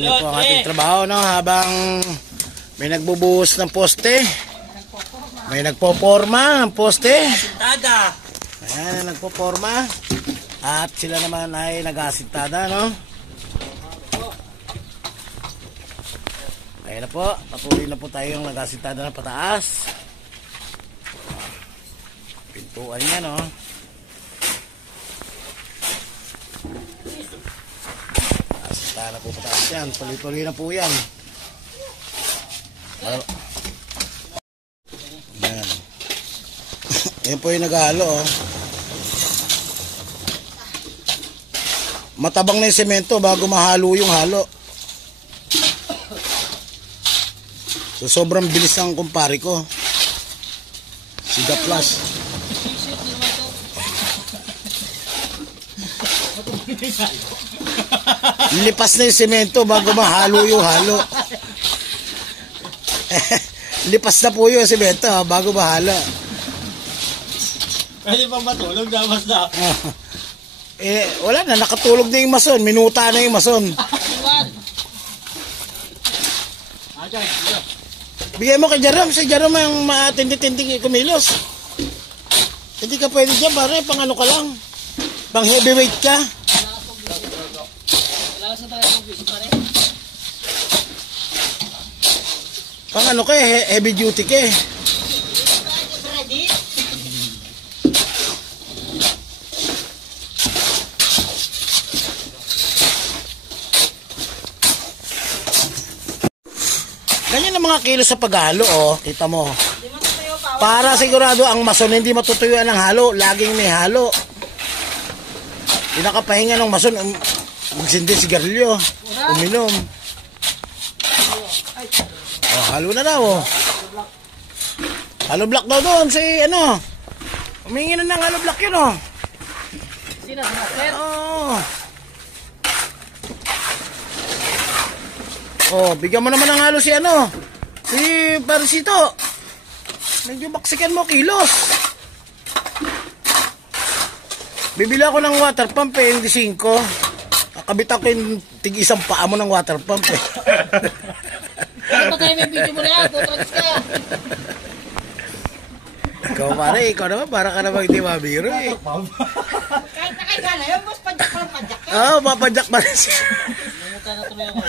Continue po ang ating trabaho, no? Habang may nagbubuhos ng poste, may nagpoporma ng poste. Ayan, nagpoporma. At sila naman ay nag-asintada, no? Ayan na po, patuloy na po tayong nag-asintada na pataas. Pintuan niya, no? Asintada na po pataas yan, tuloy-tuloy na po yan. Ayan. Ayan po yung naghalo, oh. Matabang na yung semento bago mahalo yung halo. So sobrang bilis ng kumpare ko. Siga Plus. Lipas na yung semento bago mahalo yung halo. Lipas na po yung semento bago mahalo. Pwede pang matulog na mas na. Wala na, nakatulog na yung mason. Minuta na yung mason. Bigay mo kay Jerome. Si Jerome yung matindi-tindi kumilos. Hindi ka pwede dyan, pare. Pang ano ka lang. Pang heavyweight ka. Pang ano ka, heavy duty ka. Ganyan ang mga kilo sa paghalo, oh. Kita mo. Para sigurado ang mason hindi matutuyuan ng halo. Laging may halo. Pinakapahinga ng mason, magsindi sigarilyo. Uminom. Oh, halo na daw, oh. Halo block daw doon. Si, ano. Humingi na ng halo block yun, oh. Sino? Sino? Oh. Oh, bigyan mo naman ng halo si ano. Si Parisito. Medyo baksikan mo kilos. Bibili ako ng water pump eh, hindi 5. Kakabit ako yung tig-isang paa mo ng water pump eh. Ano tayo may video mo na yan? Putragis ka. Ikaw pare, ikaw naman, para ka naman hindi mabiro eh. Kahit na kayo gana, yung mas padyak pa lang padyak ka. Oo, papadyak pa rin siya. Nanguta na tuloy ako.